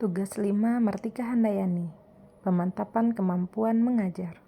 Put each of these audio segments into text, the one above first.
Tugas 5 Martika Handayani, pemantapan kemampuan mengajar.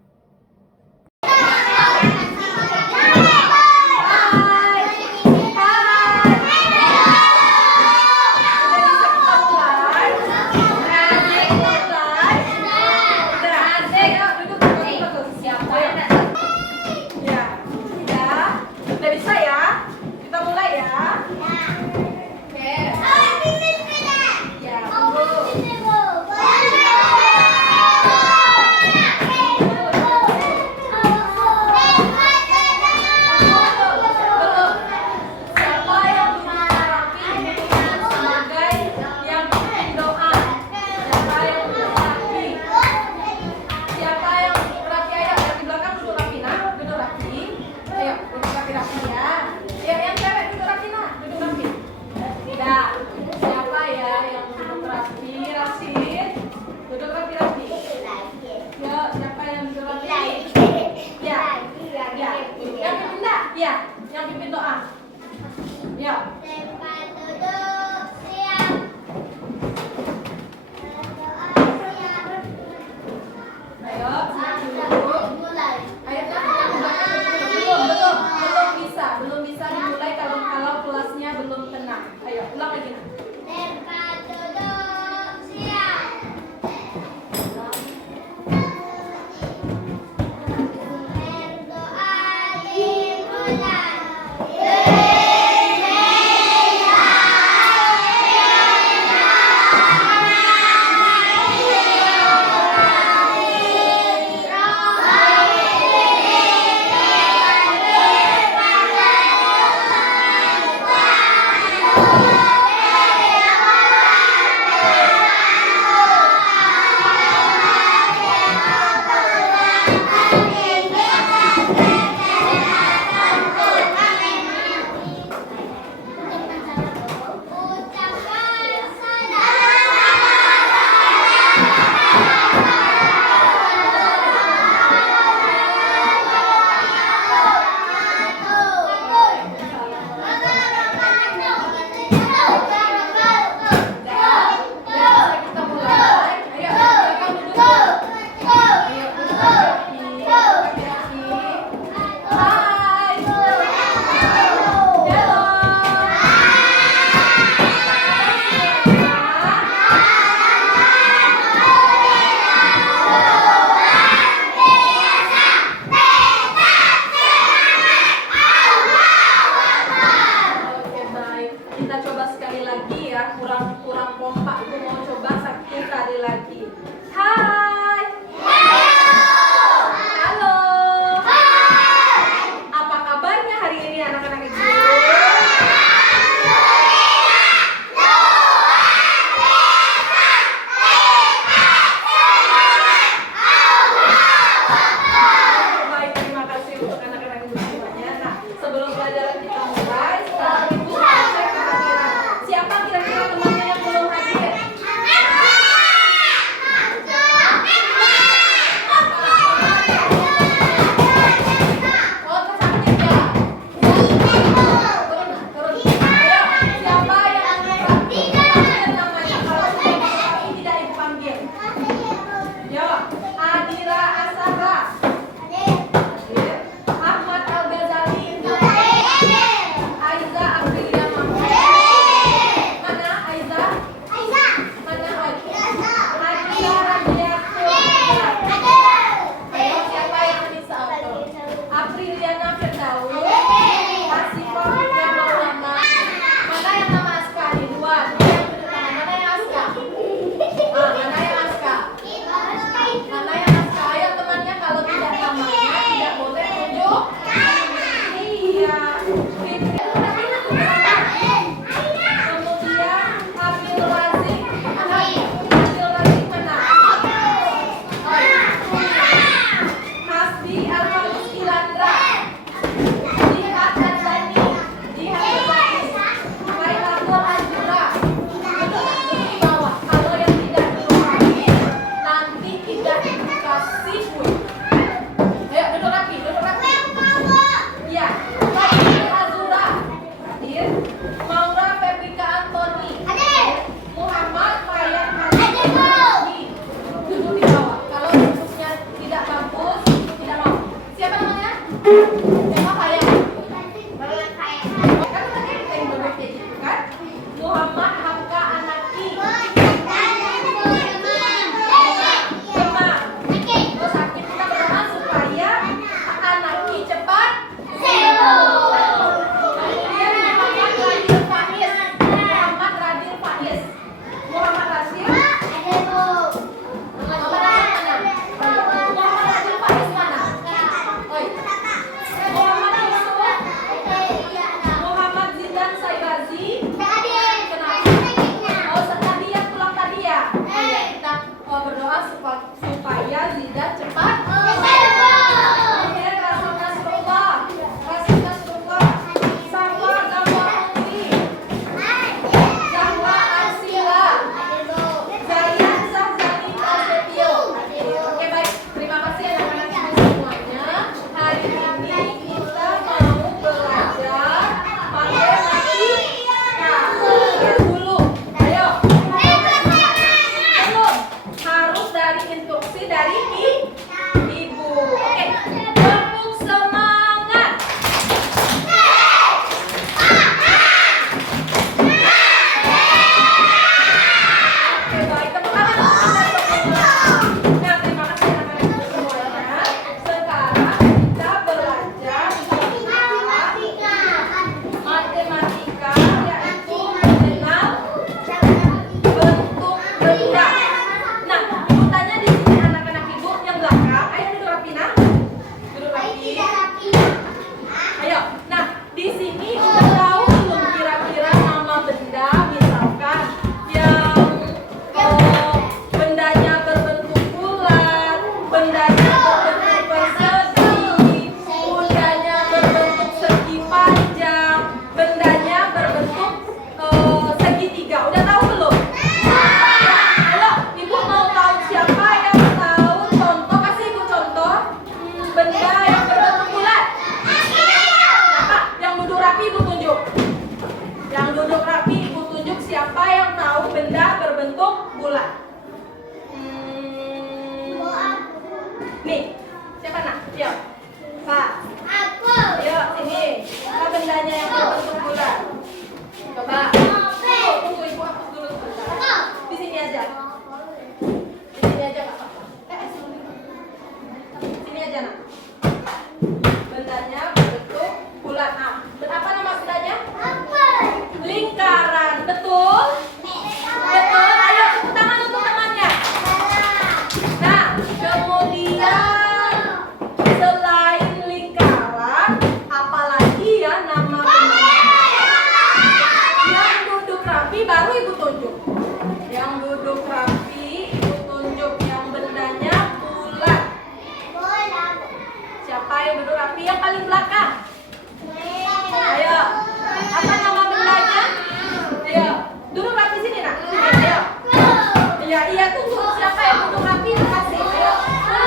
Iya, tunggu. Siapa yang duduk rapi? Kasih. Ayo,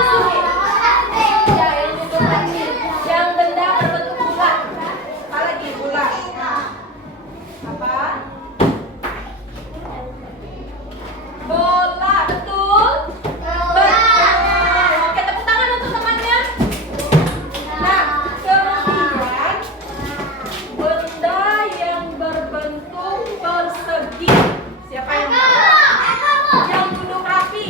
suruh. Ya, yang duduk rapi. Yang benda berbentuk bulat. Apa lagi? Bulat. Apa? Bola, betul? Betul. Oke, tepuk tangan untuk temannya. Nah, kemudian benda yang berbentuk persegi. Siapa yang mau? Yang duduk rapi.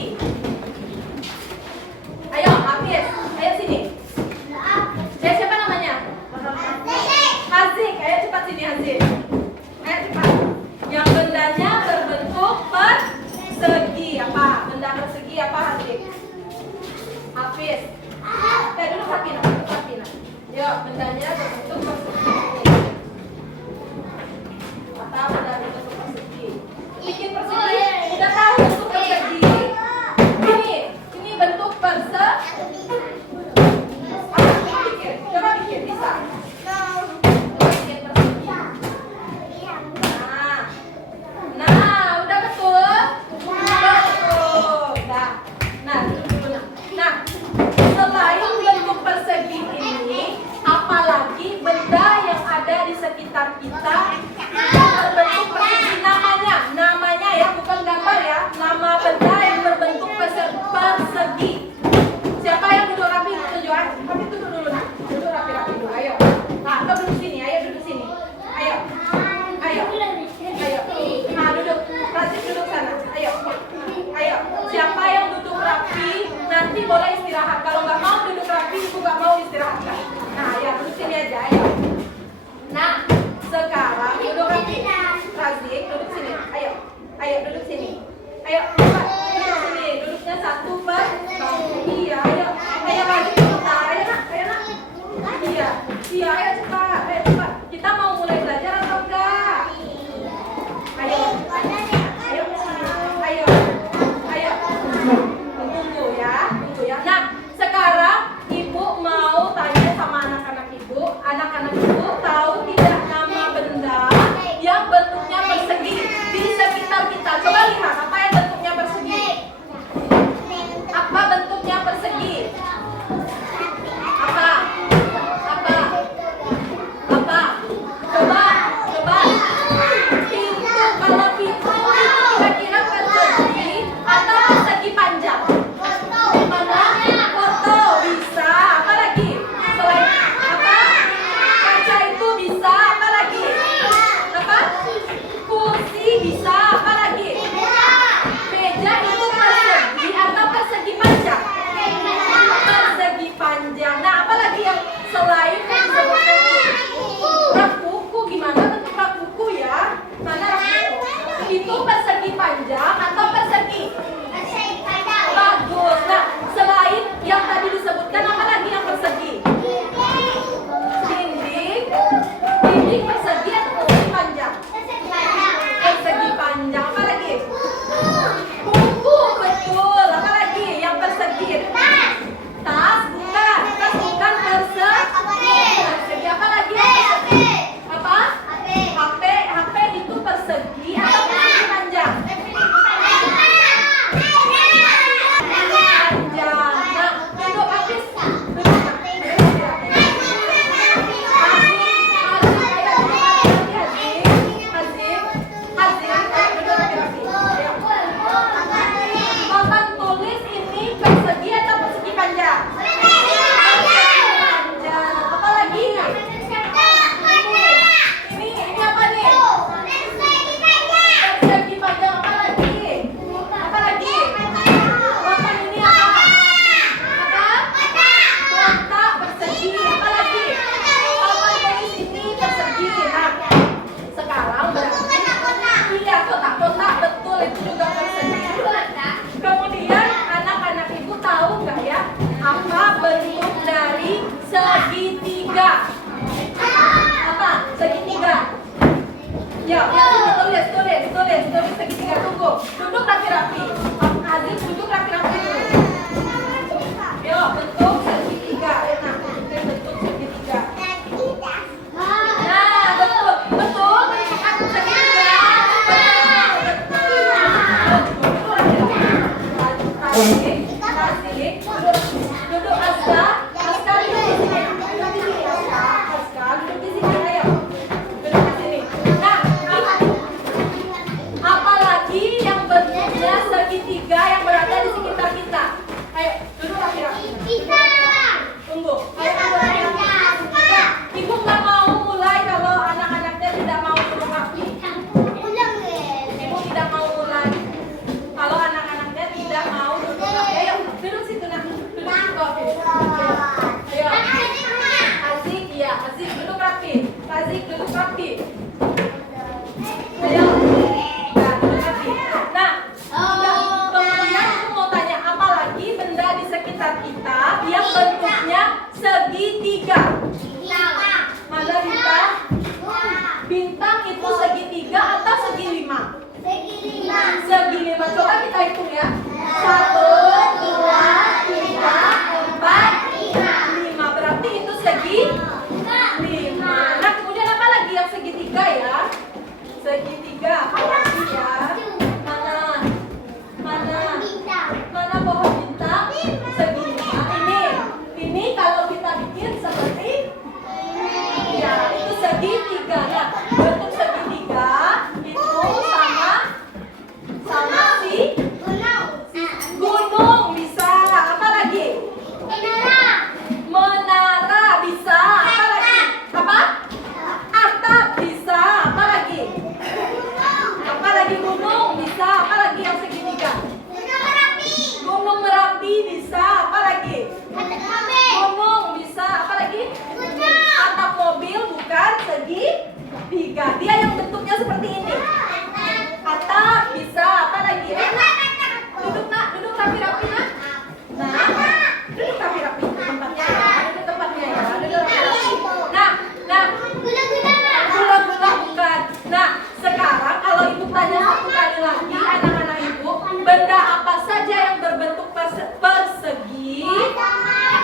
Benda apa saja yang berbentuk persegi? Kotak.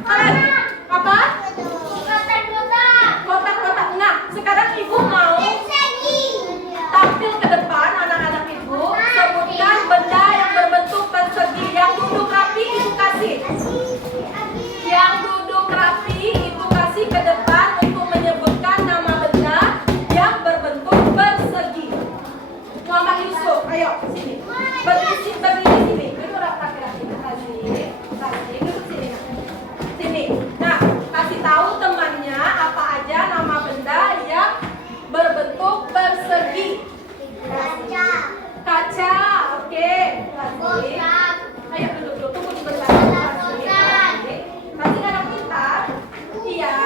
Apa lagi? Apa? Kotak-kotak. Nah, sekarang ibu mau tampil ke depan anak-anak ibu. Sebutkan benda yang berbentuk persegi. Yang duduk rapi ibu kasih. Yang duduk rapi ibu kasih ke depan untuk menyebutkan nama benda yang berbentuk persegi. Muhammad Yusuf, ayo sini. Berdiri sini. Duduk rapi-rapi. Kasih. Duduk sini. Sini. Nah, kasih tahu temannya apa aja nama benda yang berbentuk persegi. Kaca. Oke. Kasih. Ayo duduk. Tunggu sebentar. Kasih anak pintar. Iya.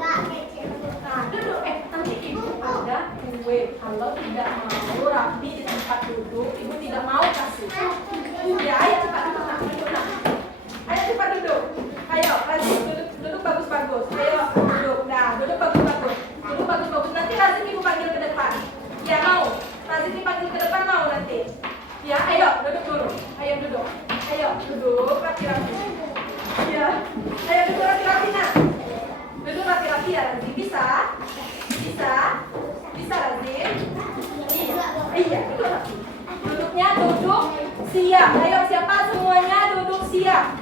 Nah, duduk. Nanti ibu ada kue. Kalau tidak mau rapi di tempat duduk, ibu tidak mau kasih. Ya, ayo cepat duduk. Nah. Ayo cepat duduk. Ayo, kasih duduk bagus-bagus. Ayo duduk. Nah, duduk bagus-bagus. Duduk bagus-bagus. Nanti lazim ibu panggil ke depan. Ya mau. Lazim dipanggil ke depan mau nanti. Ya, ayo duduk dulu. Ayo duduk. Ayo duduk rapi-rapi. Ya. Ayo duduk rapi-rapi nah. Duduk rapi-rapi ya Lazim. Bisa? Bisa Lazim? Iya, duduk rapi. Duduknya duduk siap. Ayo siapa semuanya duduk siap.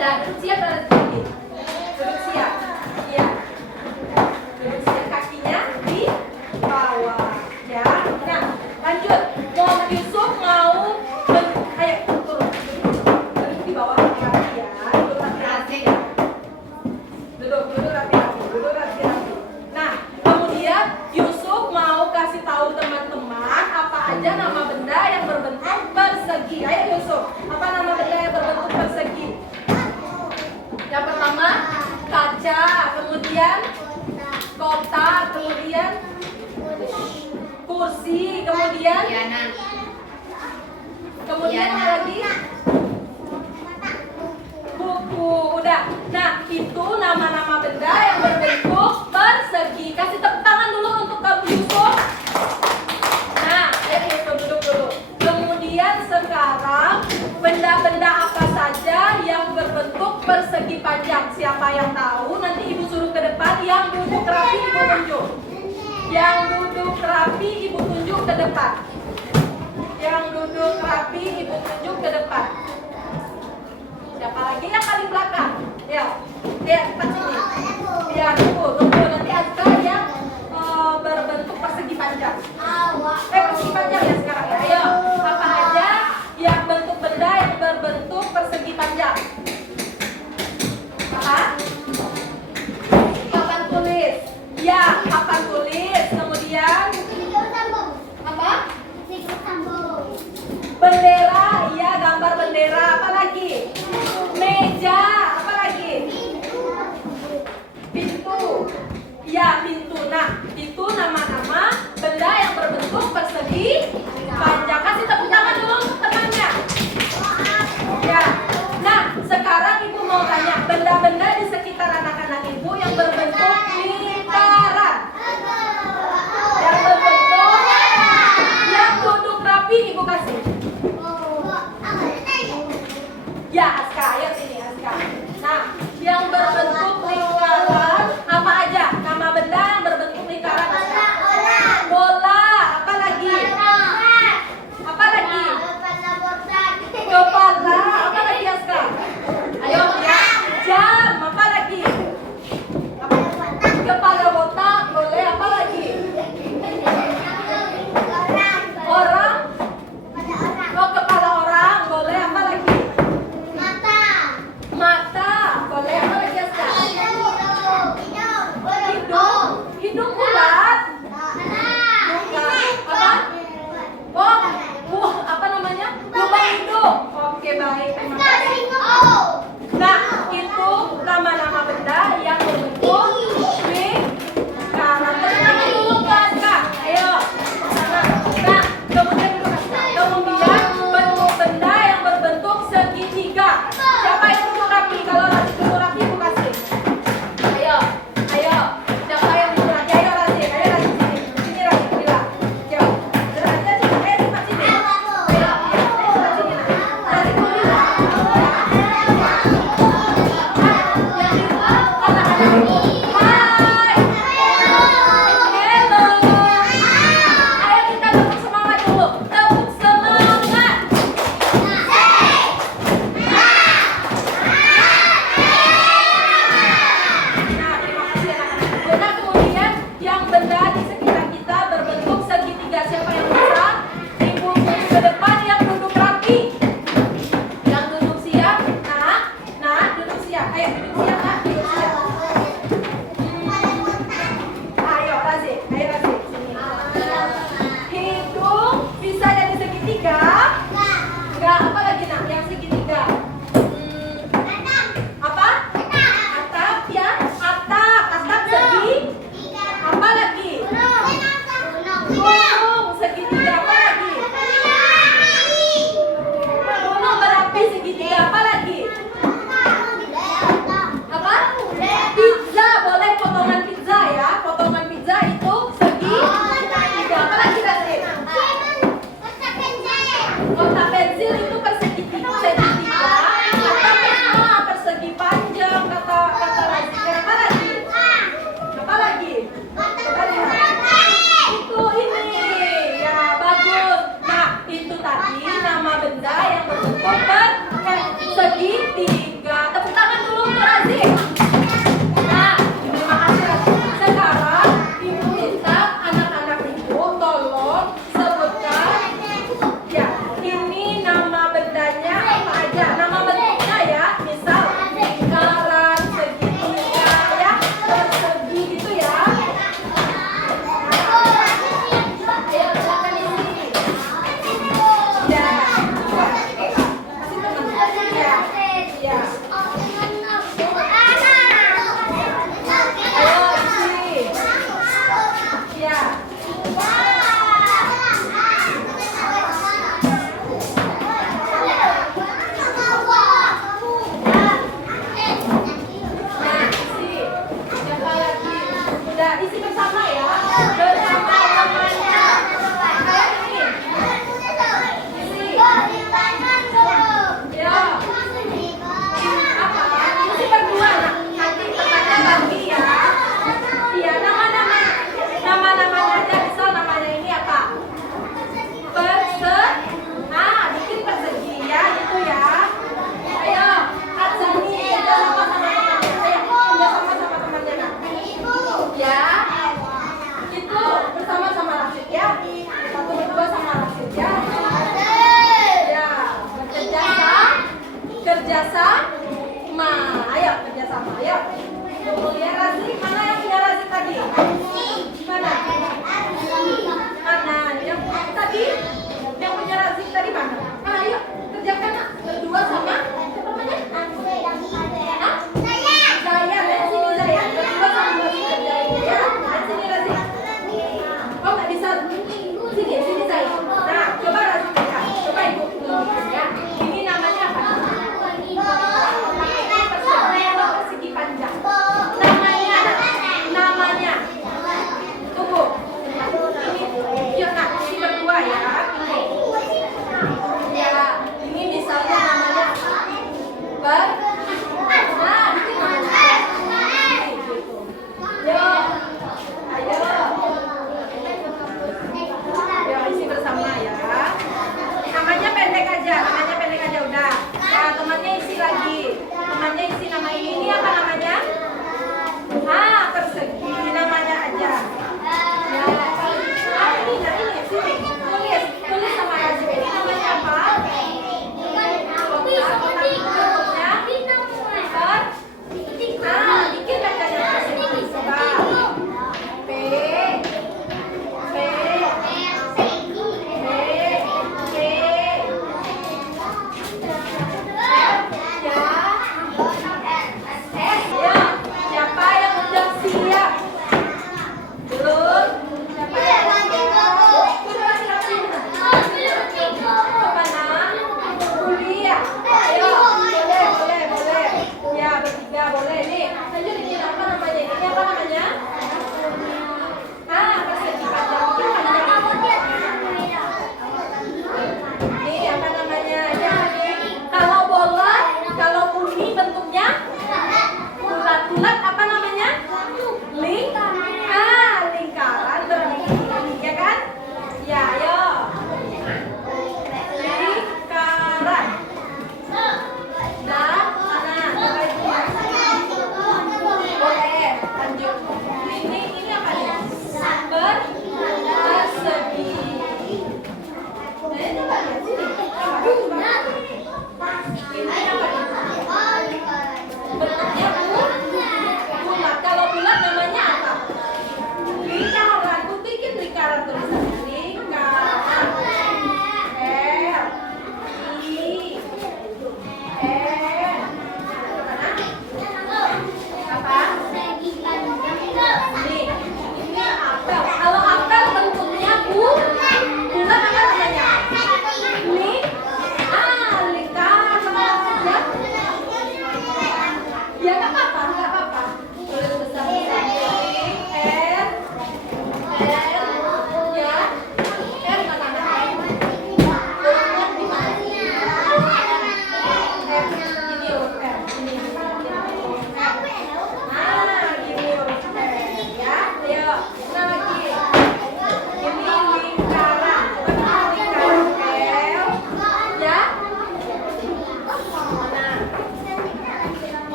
Dan duduk siap Lazim. Duduk siap. Iya. Duduk siap kakinya di bawah. Ya. Nah, lanjut. Muhammad Yusuf mau ayo turun. Duduk di bawah rapi-rapi ya. Duduk rapi-rapi ya. Duduk rapi-rapi. Nah, kemudian Yusuf mau kasih tahu teman-teman apa aja nama benda yang berbentuk persegi. Ayo Yusuf, apa nama benda yang berbentuk persegi? Yang pertama kaca, kemudian kotak, kemudian kursi, kemudian apa lagi? Buku. Udah. Nah, itu nama-nama benda yang berbentuk persegi. Kasih tepuk tangan dulu untuk Kak Yusuf. Nah, ayo Yusuf duduk dulu. Kemudian sekarang benda-benda apa saja yang berbentuk persegi panjang? Siapa yang tahu? Nanti ibu suruh ke depan. Yang duduk rapi ibu tunjuk. Yang duduk rapi ibu tunjuk ke depan. Yang duduk rapi ibu tunjuk ke depan. Siapa lagi yang paling belakang? Ya, cepat sini. Ya, tunggu. Nanti ada yang berbentuk persegi panjang. Persegi panjang ya sekarang ya. Ayo, apa aja yang bentuk benda yang berbentuk persegi panjang? Apa? Papan tulis. Ya, papan tulis. Kemudian apa? Bendera. Iya, gambar bendera. Apa lagi? Meja. Apa lagi? Pintu. Ya, pintu. Nah, itu nama-nama benda yang berbentuk persegi panjang. Kasih tepuk tangan dulu untuk temannya. Ya. Nah, sekarang ibu mau tanya benda-benda di sekitar anak-anak ibu yang berbentuk lingkaran. Yang berbentuk yang duduk rapi ibu kasih. ke depan yang duduk rapi. Yang duduk siap. Nah, duduk siap. Ayo duduk siap, Nak. Duduk siap. Ayo Razik, sini. Hitung bisa jadi segitiga? Enggak, apa lagi Nak? Yang segitiga. Apa? Atap ya? Atap segi. Apa lagi? Gunung segitiga. Apa lagi? Gunung berapi segitiga. Apa lagi? Apa? Pizza, boleh potongan pizza ya. Potongan pizza itu segitiga. Apa lagi Razik? Kotak pensil itu persegi segitiga. Kata persegi panjang. Kata Razik. Apa lagi? Apa lagi? Coba lihat. Itu ini. Ya, bagus. Nah, itu tadi nama benda yang berbentuk segitiga. Tepuk tangan dulu untuk Razik. Nah, terima kasih Razik. Sekarang Ibu minta anak-anak Ibu tolong sebutkan. Ya, ini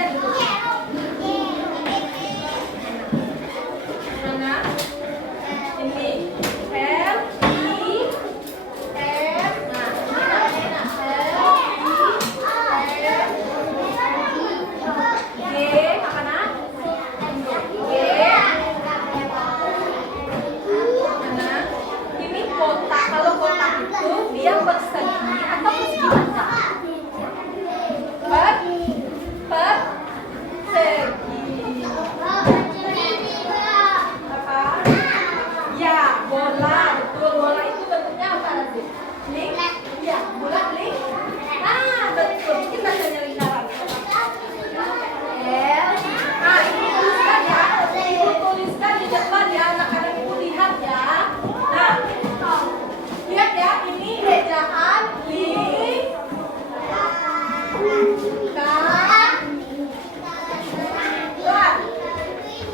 Gantian dulu. Mana? Ini L, I, F. Nah, G, apa nak? G. Mana? Ini kotak. Kalau kotak itu dia persegi atau persegi mata? Persegi. Apa? Ya, bola. Betul, bola itu bentuknya apa nanti? Link? Ya, bola link. Ah, betul. Kita hanya lingkaran. L. Nah, ini tuliskan ya. Ibu tuliskan di depan ya. Anak-anak ibu lihat ya. Nah, lihat ya. Ini ejaan link.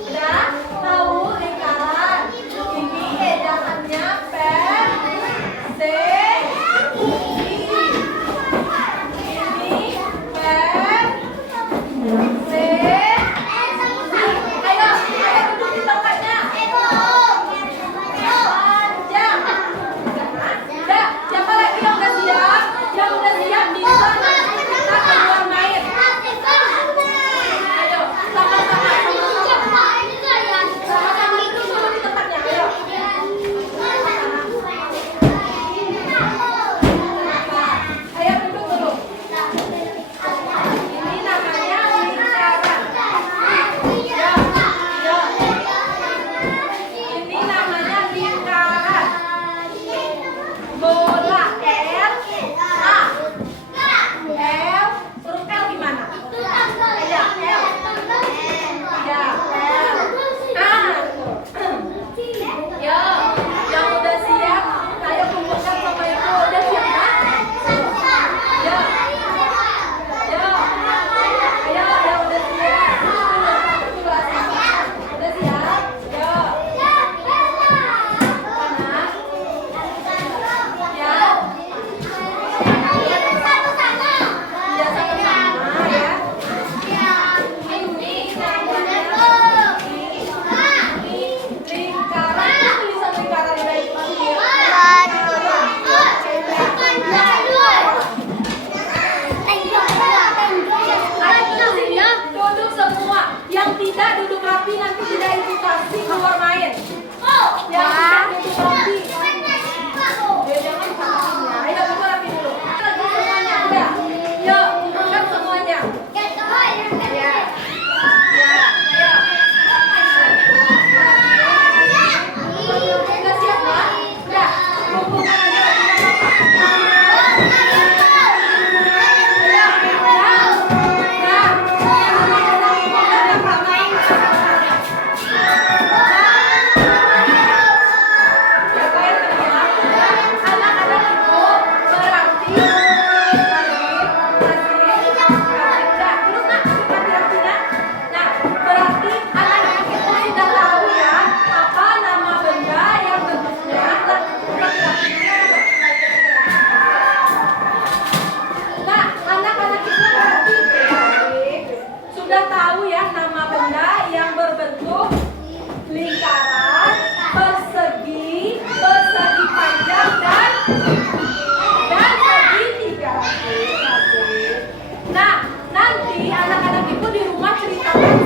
Udah tahu lingkaran. Ini ejaannya persegi. Ini persegi. Ayo duduk di tempatnya. Panjang. Udah, siapa lagi yang udah siap? Yang udah siap di sana. Kita keluar main. Ayo, sama-sama. Sama-sama duduk dulu di tempatnya. Ayo. Ayo duduk dulu. Ini namanya lingkaran. Ya, ya. Ini namanya lingkaran. Bola L, A. L, huruf L gimana? Ya, L. Ya, L. Ah. Yo, yang udah siap, ayo kumpulkan sama ibu. Udah siap kan? Yo. Yo. Ayo, yang udah siap. Udah siap? Yo. Mana? Ya. Ya, sama-sama ya. Ini namanya lingkaran. Itu tulisan lingkaran baik duduk semua. Yang tidak duduk rapi nanti tidak ibu kasih keluar main. Yang tidak duduk rapi. Ya, jangan sama-sama. Ayo duduk rapi dulu. Lagi semuanya udah. Yuk, makan semuanya. Ya. Ya, ayo. Udah siap kan? Udah. Kumpulkan aja lagi sama Papa. Sudah tahu ya nama benda yang berbentuk lingkaran, persegi, persegi panjang dan segitiga. Nah, nanti anak-anak ibu di rumah ceritakan